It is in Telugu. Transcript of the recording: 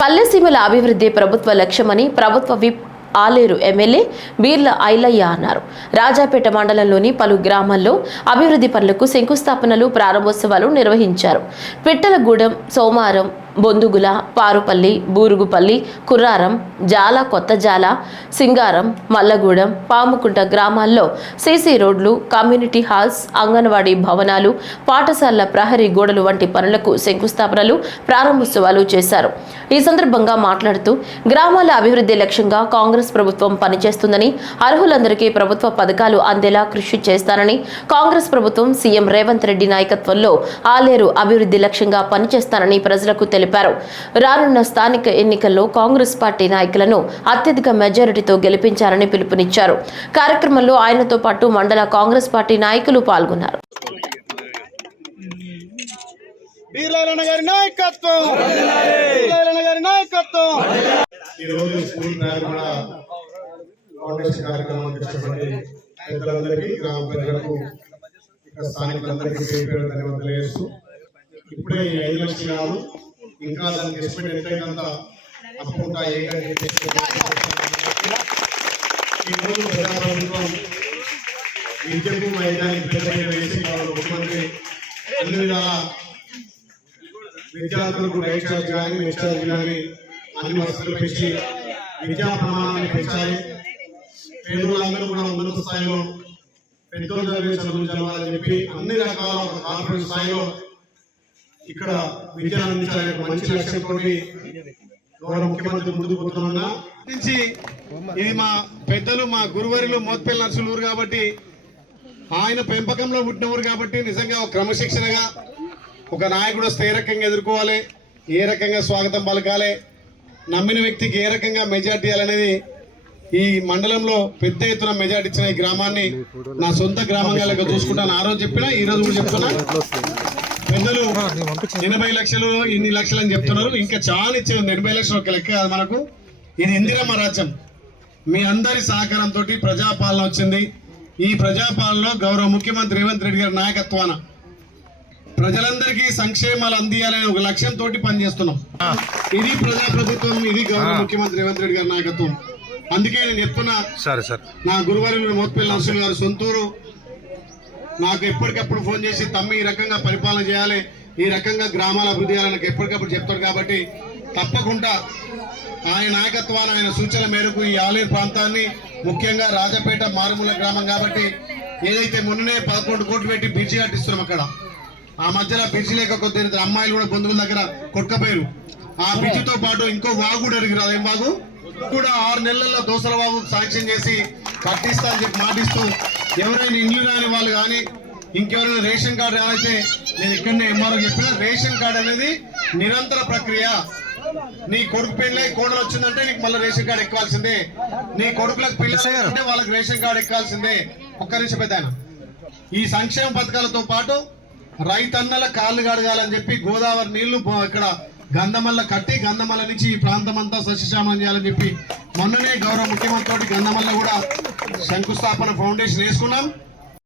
పల్లెసీమల అభివృద్ధి ప్రభుత్వ లక్ష్యమని ప్రభుత్వ విప్ ఆలేరు ఎమ్మెల్యే బీర్ల ఐలయ్య అన్నారు. రాజాపేట మండలంలోని పలు గ్రామాల్లో అభివృద్ధి పనులకు శంకుస్థాపనలు ప్రారంభోత్సవాలు నిర్వహించారు. పిట్టలగూడెం సోమారం బొందుగుల పారుపల్లి బూరుగుపల్లి కుర్రారం జాల కొత్తజాల సింగారం మల్లగూడెం పాముకుంట గ్రామాల్లో సీసీ రోడ్లు కమ్యూనిటీ హాల్స్ అంగన్వాడీ భవనాలు పాఠశాలల ప్రహరీ గోడలు వంటి పనులకు శంకుస్థాపనలు ప్రారంభోత్సవాలు చేశారు. ఈ సందర్భంగా మాట్లాడుతూ గ్రామాల అభివృద్ధి లక్ష్యంగా కాంగ్రెస్ ప్రభుత్వం పనిచేస్తుందని అర్హులందరికీ ప్రభుత్వ పథకాలు అందేలా కృషి చేస్తానని కాంగ్రెస్ ప్రభుత్వం సీఎం రేవంత్ రెడ్డి నాయకత్వంలో ఆలేరు అభివృద్ధి లక్ష్యంగా పనిచేస్తానని ప్రజలకు తెలిపారు. రానున్న స్థానిక ఎన్నికల్లో కాంగ్రెస్ పార్టీ నాయకులను అత్యధిక మెజారిటీతో గెలిపించాలని పిలుపునిచ్చారు. కార్యక్రమంలో ఆయనతో పాటు మండల కాంగ్రెస్ పార్టీ నాయకులు పాల్గొన్నారు. బీర్లాలన్న గారి నాయకత్వం! బీర్లాలన్న గారి నాయకత్వం! ఈ రోజు స్కూల్ ప్రారంభ ఫౌండేషన్ కార్యక్రమం ఇష్టపడి పెద్దలందరికీ గ్రామ ప్రజలకు ఇక్కడ స్థానికులందరికీ పేరు పేరు ధన్యవాదాలు తెలియజేస్తూ ఇప్పుడే ఐదు లక్షలు ఇంకా దానికి ఎస్టిమేట్ ఎంతైనంత తప్పకుండా ఏకంగా ఈ ప్రజాప్రభుత్వం విద్యకు వైద్యానికి పెద్ద వేసి వాళ్ళు ముఖ్యమంత్రి అన్ని విధాల విద్యార్థులకు డైట్ ఛార్జ్ కానీ మెస్ ఛార్జ్ కానీ అన్ని వసతులు పెంచి విద్యా ప్రమాణాన్ని పెంచాలి. పేదలందరూ కూడా ఉన్నత స్థాయిలో పెద్దలు చదివే చదువులు చదవాలని చెప్పి అన్ని రకాల కాన్ఫరెన్స్ స్థాయిలో ఇక్కడ విద్యను మంచి లక్ష్యంతో గౌరవ ముఖ్యమంత్రి ముందుకు పోతున్నా నుంచి ఇది మా పెద్దలు మా గురువరిలు మోత్పల్లి నర్సులు ఊరు కాబట్టి ఆయన పెంపకంలో పుట్టిన ఊరు కాబట్టి నిజంగా ఒక క్రమశిక్షణగా ఒక నాయకుడు వస్తే ఏ రకంగా ఎదుర్కోవాలి ఏ రకంగా స్వాగతం పలకాలి నమ్మిన వ్యక్తికి ఏ రకంగా మెజార్టీ ఇవ్వాలనేది ఈ మండలంలో పెద్ద ఎత్తున మెజార్టీ ఇచ్చిన ఈ గ్రామాన్ని నా సొంత గ్రామంగా లెక్క చూసుకుంటాను. ఆ రోజు చెప్పినా ఈ రోజు కూడా చెప్తున్నా. పెద్దలు ఎనభై లక్షలు ఇన్ని లక్షలు అని చెప్తున్నారు. ఇంకా చాలా ఇచ్చే ఉంది ఎనభై లక్షలు ఒక లెక్క కాదు మనకు. ఇది ఇందిరమ్మ రాజ్యం. మీ అందరి సహకారంతో ప్రజాపాలన వచ్చింది. ఈ ప్రజాపాలనలో గౌరవ ముఖ్యమంత్రి రేవంత్ రెడ్డి గారి నాయకత్వాన ప్రజలందరికీ సంక్షేమాలు అందియాలనే ఒక లక్ష్యంతో పనిచేస్తున్నాం. ఇది ప్రజాప్రభుత్వం ఇది గౌరవ ముఖ్యమంత్రి రేవంత్ రెడ్డి గారి నాయకత్వం. అందుకే నేను చెప్తున్నా. సరే సార్. నా గురువారి మోత్పల్లి నరసింహ గారు సొంతూరు నాకు ఎప్పటికప్పుడు ఫోన్ చేసి తమ్మి ఈ రకంగా పరిపాలన చేయాలి. ఈ రకంగా గ్రామాల అభివృద్ధి చేయాలని ఎప్పటికప్పుడు చెప్తాడు కాబట్టి తప్పకుండా ఆయన నాయకత్వాన్ని ఆయన సూచన మేరకు ఈ ఆలేరు ప్రాంతాన్ని ముఖ్యంగా రాజపేట మారుమూల గ్రామం కాబట్టి ఏదైతే మొన్ననే పదకొండు కోట్లు పెట్టి బ్రిడ్జి కట్టిస్తున్నాం అక్కడ ఆ మధ్యలో బ్రిడ్జి లేక కొద్ది అమ్మాయిలు కూడా బంధువుల దగ్గర కొట్టుకపోయారు. ఆ బ్రిడ్జితో పాటు ఇంకో వాగు కూడా అడిగిరాదు ఏం వాగు? కూడా ఆరు నెలల్లో దోసల వాగు శాంక్షన్ చేసి కట్టిస్తా అని చెప్పి మాటిస్తూ ఎవరైనా ఇండ్లు రాని వాళ్ళు కానీ ఇంకెవరైనా రేషన్ కార్డు అయితే నేను ఇక్కడనే ఎంఆర్ఓ చెప్పిన రేషన్ కార్డు అనేది నిరంతర ప్రక్రియ. నీ కొడుకు పెళ్ళై కోడలు వచ్చిందంటే నీకు మళ్ళీ రేషన్ కార్డు ఎక్కాల్సిందే. నీ కొడుకులకు పిల్లలు అంటే వాళ్ళకి రేషన్ కార్డు ఎక్కాల్సిందే. ఒక్క నిమిషం పెద్ద. ఈ సంక్షేమ పథకాలతో పాటు రైతన్నల కాళ్ళు కడగాలని చెప్పి గోదావరి నీళ్ళు ఇక్కడ గంధమల్ల కట్టి గంధమల్ల నుంచి ఈ ప్రాంతం అంతా సస్యశ్యామలం చేయాలని చెప్పి మొన్ననే గౌరవ ముఖ్యమంత్రి తోటి గంధమల్ల కూడా శంకుస్థాపన ఫౌండేషన్ వేసుకున్నాం.